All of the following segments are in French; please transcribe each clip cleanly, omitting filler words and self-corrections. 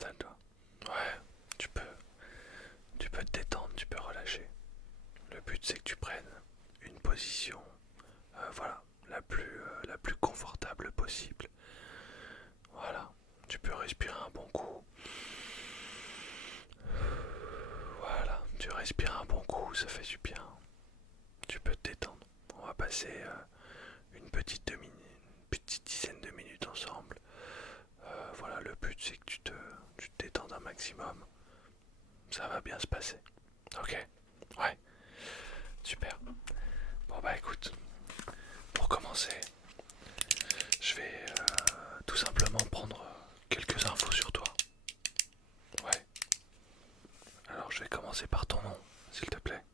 Installe-toi. Ouais, tu peux, tu peux te détendre, tu peux relâcher. Le but c'est que tu prennes une position, voilà, la plus confortable possible. Voilà, tu peux respirer un bon coup. Voilà, tu respires un bon coup, ça fait du bien. Tu peux te détendre. On va passer une petite dizaine de minutes ensemble. Voilà, le but c'est que tu te détendes un maximum. Ça va bien se passer. Ok. Ouais. Super. Bon bah écoute, pour commencer, je vais tout simplement prendre quelques infos sur toi. Ouais. Alors je vais commencer par ton nom, s'il te plaît.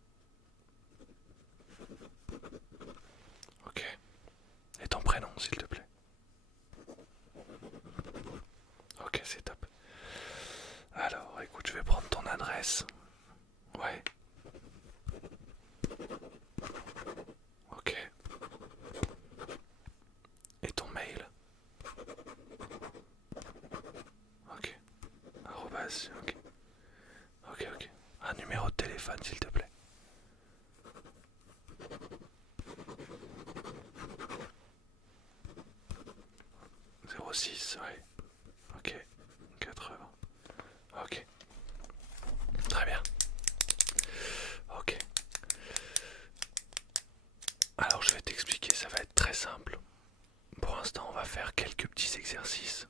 Ok. Et ton prénom, s'il te plaît. Ok, c'est top. Alors écoute, je vais prendre ton adresse. Ouais. Ok. Et ton mail. Ok. Arrobas. Ok. Ok, ok. Un numéro de téléphone, s'il te plaît. 06, ouais. Ok. 80. Ok. Très bien. Ok. Alors je vais t'expliquer, ça va être très simple. Pour l'instant, on va faire quelques petits exercices.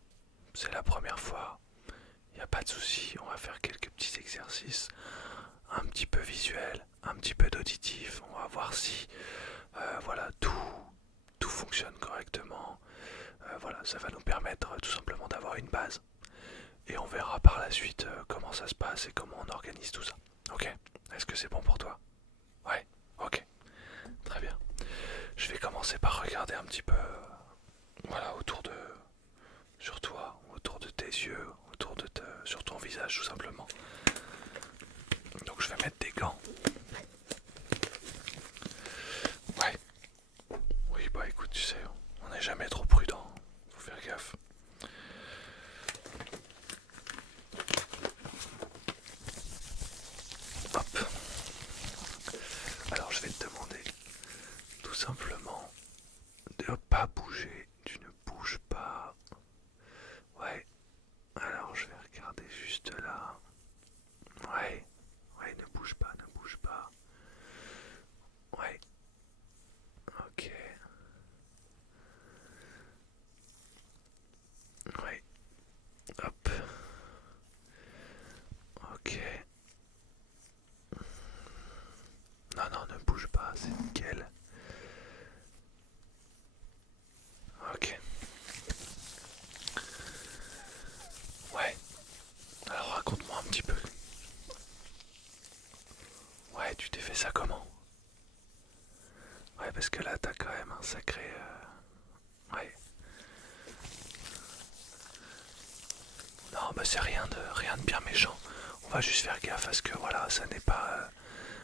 C'est la première fois. Il n'y a pas de souci, on va faire quelques petits exercices. Un petit peu visuel, un petit peu d'auditif. On va voir si voilà, tout fonctionne correctement. Voilà, ça va nous permettre tout simplement d'avoir une base. Et on verra par la suite comment ça se passe et comment on organise tout ça. Ok. Est-ce que c'est bon pour toi? Ouais. Ok. Très bien. Je vais commencer par regarder un petit peu voilà, sur toi, autour de tes yeux, sur ton visage tout simplement. Donc je vais mettre des gants. Ouais. Oui, bah écoute, tu sais, on n'est jamais trop prudent. Faut faire gaffe. Hop. Alors je vais te demander tout simplement de ne pas bouger. Tu ne bouges pas. Ouais. Alors je vais regarder juste là. Ouais. Ouais, ne bouge pas, ne bouge pas. Ouais. Ok. Ouais. Hop. Ok. Non, non, ne bouge pas, c'est nickel. Ok. Ouais. Alors raconte-moi un petit peu. Ouais, tu t'es fait ça comment? Ouais, parce que là, t'as quand même un sacré... Ouais. Non, bah c'est rien de bien méchant. On va juste faire gaffe à ce que, voilà, ça n'est pas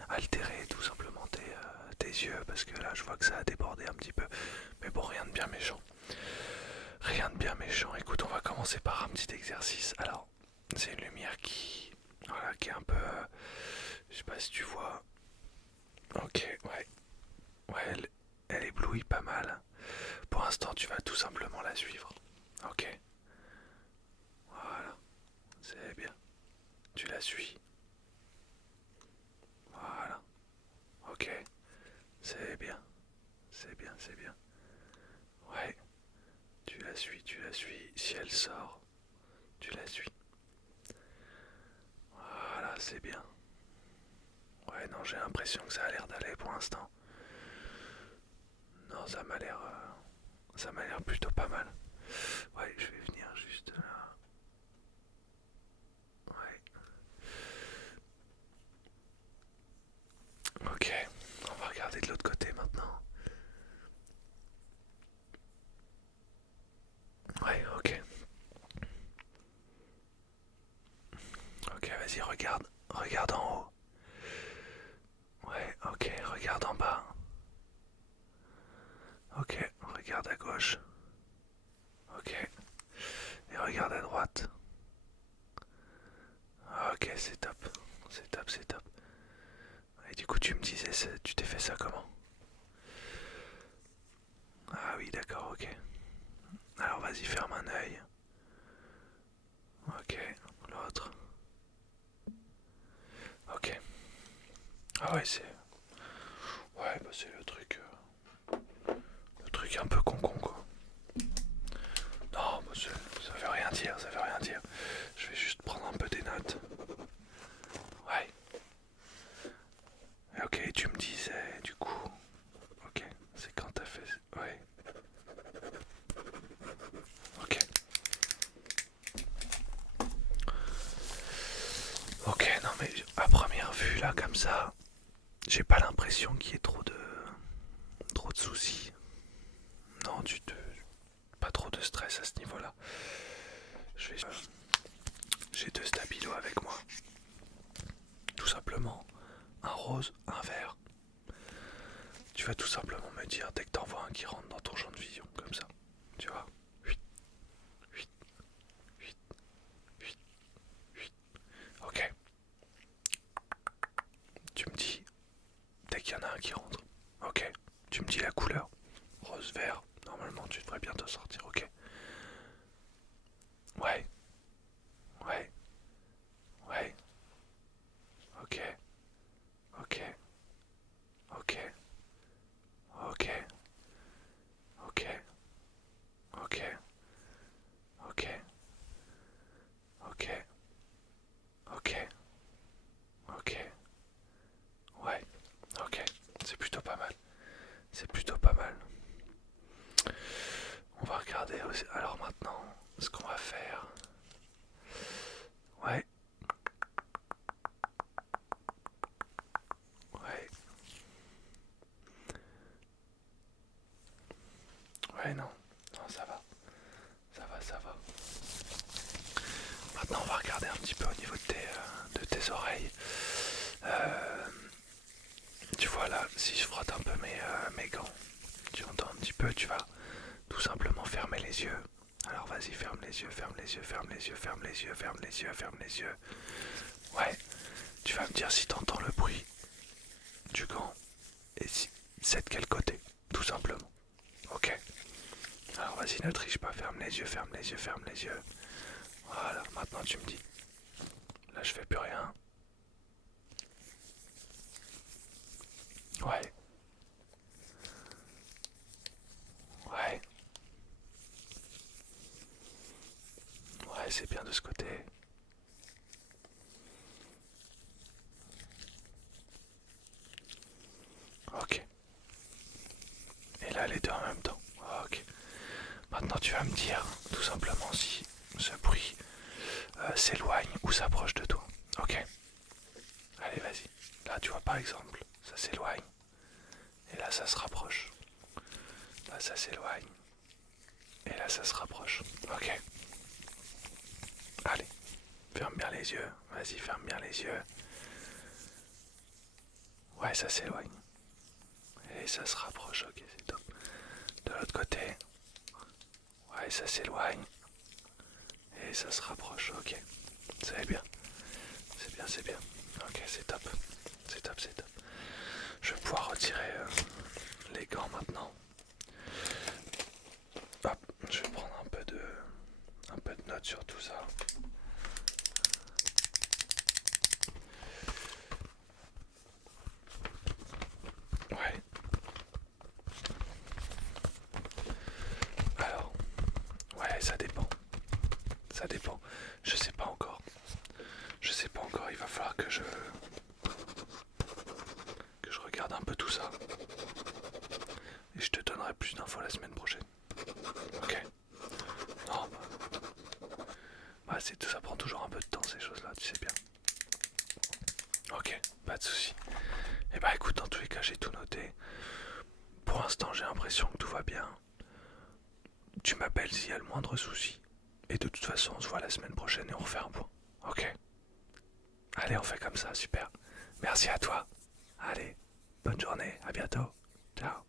altéré tout simplement tes yeux, parce que là, je vois que ça a débordé un petit peu. Mais bon, rien de bien méchant. Rien de bien méchant. Écoute, on va commencer par un petit exercice. Alors, c'est une lumière qui... Voilà, qui est un peu... je sais pas si tu vois. Ok, ouais. Ouais, elle éblouit pas mal. Pour l'instant, tu vas tout simplement la suivre. Ok. Voilà, c'est bien. Tu la suis. Voilà. Ok. C'est bien. C'est bien, c'est bien. Ouais. Tu la suis, tu la suis. Si elle sort, tu la suis. Voilà, c'est bien. Ouais, non, j'ai l'impression que ça a l'air d'aller pour l'instant. Non, ça m'a l'air plutôt pas mal. Ouais, je vais venir juste là. Ouais. Ok. On va regarder de l'autre côté maintenant. Ouais, ok. Ok, vas-y, regarde. Regarde en haut. Ouais, ok, regarde en bas. Ok, regarde à gauche. Ok, et regarde à droite. Ok, c'est top. C'est top, c'est top. Et du coup, tu me disais, tu t'es fait ça comment? Ah oui, d'accord, ok. Alors vas-y, ferme un œil. Ok, l'autre. Ok. Ah ouais, c'est... Ouais, bah c'est le truc un peu con quoi. Non, bah ça veut rien dire, ça veut rien dire. Je vais juste prendre un peu des notes. Ouais. Ok, tu me disais, du coup... Ok, c'est quand t'as fait... Ouais. Ok. Ok, non mais à première vue, là, comme ça, j'ai pas l'impression qu'il y ait trop de soucis. Non, pas trop de stress à ce niveau-là. Je vais, j'ai deux stabilos avec moi. Tout simplement, un rose, un vert. Tu vas tout simplement me dire dès que t'en vois un qui rentre dans ton champ de vision, comme ça. Tu vois? 8, 8, 8, 8, 8. Ok. Tu me dis dès qu'il y en a un qui rentre. Ok. Tu me dis la couleur. Rose, vert. Normalement, tu devrais bientôt sortir. Ok. Ouais. Ouais. Ouais. Ok. Ok. Ok. Ok. Ok. Ok. Ok. Ok. Ok. Ok. Ouais. Ok. C'est plutôt pas mal. C'est plutôt pas mal. On va regarder aussi. Alors maintenant, ce qu'on va faire. Ouais. Ouais. Ouais, non. Non, ça va. Ça va, ça va. Maintenant, on va regarder un petit peu au niveau de tes oreilles. Euh, Tu vois là, si je frotte un peu mes gants, tu entends un petit peu, tu vas tout simplement fermer les yeux. Alors vas-y, ferme les yeux, ferme les yeux, ferme les yeux, ferme les yeux, ferme les yeux, ferme les yeux. Ouais, tu vas me dire si t'entends le bruit du gant et si c'est de quel côté, tout simplement. Ok. Alors vas-y, ne triche pas, ferme les yeux, ferme les yeux, ferme les yeux. Voilà, maintenant tu me dis. Là je fais plus rien. Ouais. Ouais. Ouais, c'est bien de ce côté. Ok. Et là les deux en même temps. Ok. Maintenant tu vas me dire tout simplement si ce bruit s'éloigne ou s'approche de toi. Ok. Allez, vas-y. Là tu vois par exemple, ça s'éloigne. Et là ça se rapproche. Là ça s'éloigne. Et là ça se rapproche. Ok. Allez. Ferme bien les yeux. Vas-y, ferme bien les yeux. Ouais, ça s'éloigne. Et ça se rapproche. Ok, c'est top. De l'autre côté. Ouais, ça s'éloigne. Et ça se rapproche. Ok. C'est bien. C'est bien, c'est bien. Ok, c'est top. C'est top, c'est top. Je vais pouvoir retirer les gants maintenant. Hop, je vais prendre un peu de notes sur tout ça. Ouais. Alors, ouais, ça dépend. Ça dépend. Je sais pas encore. Je sais pas encore. Il va falloir que je regarde un peu tout ça. Et je te donnerai plus d'infos la semaine prochaine. Ok. Non, c'est tout, ça prend toujours un peu de temps ces choses-là, tu sais bien. Ok, pas de souci. Et bah écoute, dans tous les cas, j'ai tout noté. Pour l'instant, j'ai l'impression que tout va bien. Tu m'appelles s'il y a le moindre souci. Et de toute façon, on se voit la semaine prochaine et on refait un point. Ok. Allez, on fait comme ça, super. Merci à toi. Allez, bonne journée, à bientôt. Ciao.